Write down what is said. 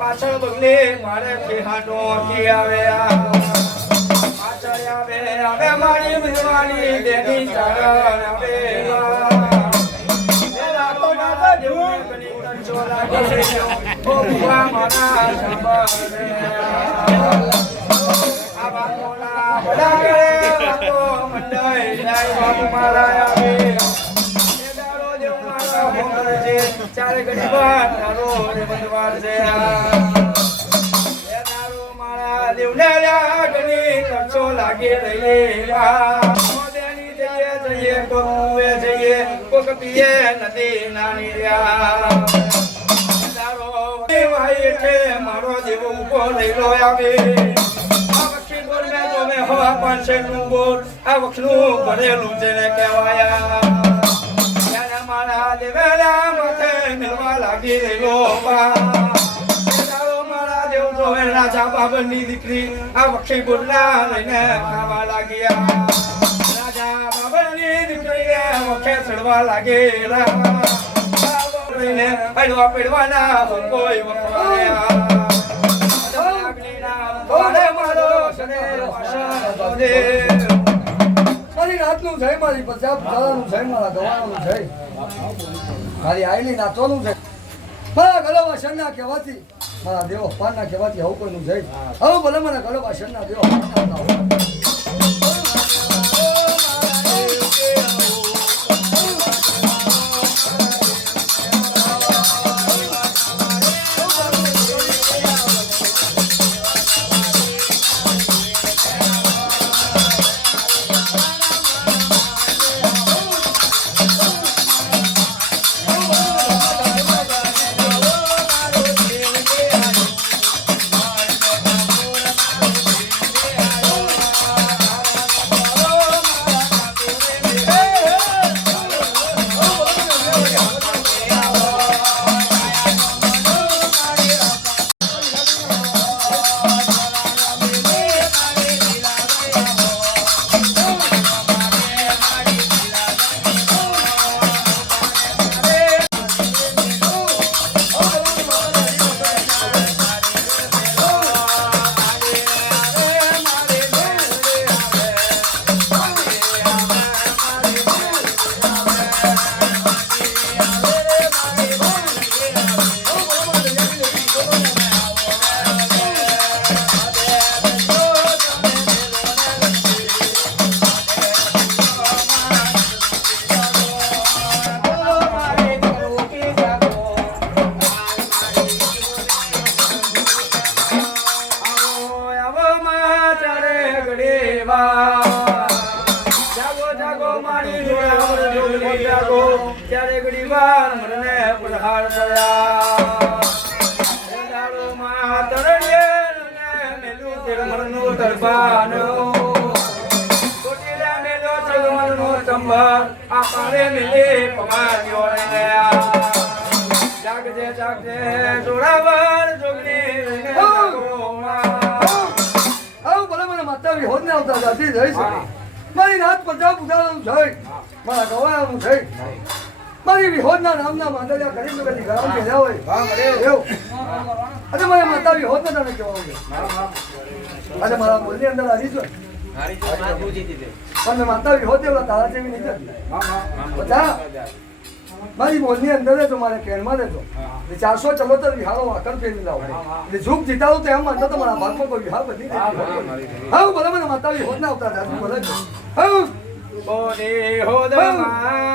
પાછળ બગલે મારે ખેહાટો કે આવે પાછળ આવે હવે મારી મિલવાની દેની ચરણ આવે રાતો ના જેવું કની તંચો લાગે ઓ ભુવા મારા સાંભળે આ વાતોના ભલા કરે વાતો મંડાઈ જાય બાપુ મારા આવે ચારે ઘડી વાર તારો રે બંધવાર છે એ તારો મારા દેવને લાગણી કરશો લાગે રહેલા મોદેની જઈએ જઈએ કોકુએ જઈએ કોક પીએ નદી નાની રહ્યા તારો વાઈ છે મારો દેવ ઉભો લઈલો આવે આ વખી બોલ મે તો મે હવા પાંચે નું બોલ આ વખનું ભરેલું જેને કહેવાયા મારા દેવેલા માથે મિલવા લાગી રેલો મારા દેવ તો રાજા બાબરની દીકરી આ વખી બોલના લઈને ખાવા લાગ્યા રાજા બાબરની દીકરી વખે ચડવા લાગેલા પડવાના કોઈ વખવાયા મારો શરીર મારી રાતનું છે મારી પચાસ જવાનું છે મારા દવાનું છે મારી આઈલી નાચવાનું છે મારા ગળવા શરના કહેવાથી મારા દેવો પાના કહેવાથી આવું કોઈનું છે હવે ભલે મારા ગળવા શરના દેવો મનનું દરબારનું ચોટીલા મેલો ચલમનનો ચંબર આ પારે મિલે પમાર્યો રે જાગજે જાગજે જોરાવર જોગની આવ ભલે મને માતા વિહોદ ને આવતા જાતી જઈ છે મારી રાત પચાસ ઉદાહરણ છે મારા ગવાયાનું છે મારી વિહોદના નામના માંડલિયા ઘણી વખત ઘરાવ કે હોય એવું અને મારા માતા વિહોદ ને તને કહેવાનું છે અને મારા બોલની અંદર આવી છે પણ માતા વિહોદ એવડા તારા જેવી નહીં બધા મારી બોલની અંદર રહેજો મારે કેરમાં રહેજો 474 વિહારો વાકર ફેરી લાવો એટલે ઝૂપ જીતાવું તો એમ માનતો તો મારા ભાગમાં કોઈ વિહાર બધી હા ભલે મને માતા વિહોદ ના આવતા ભલે હા બોલે હોદમાં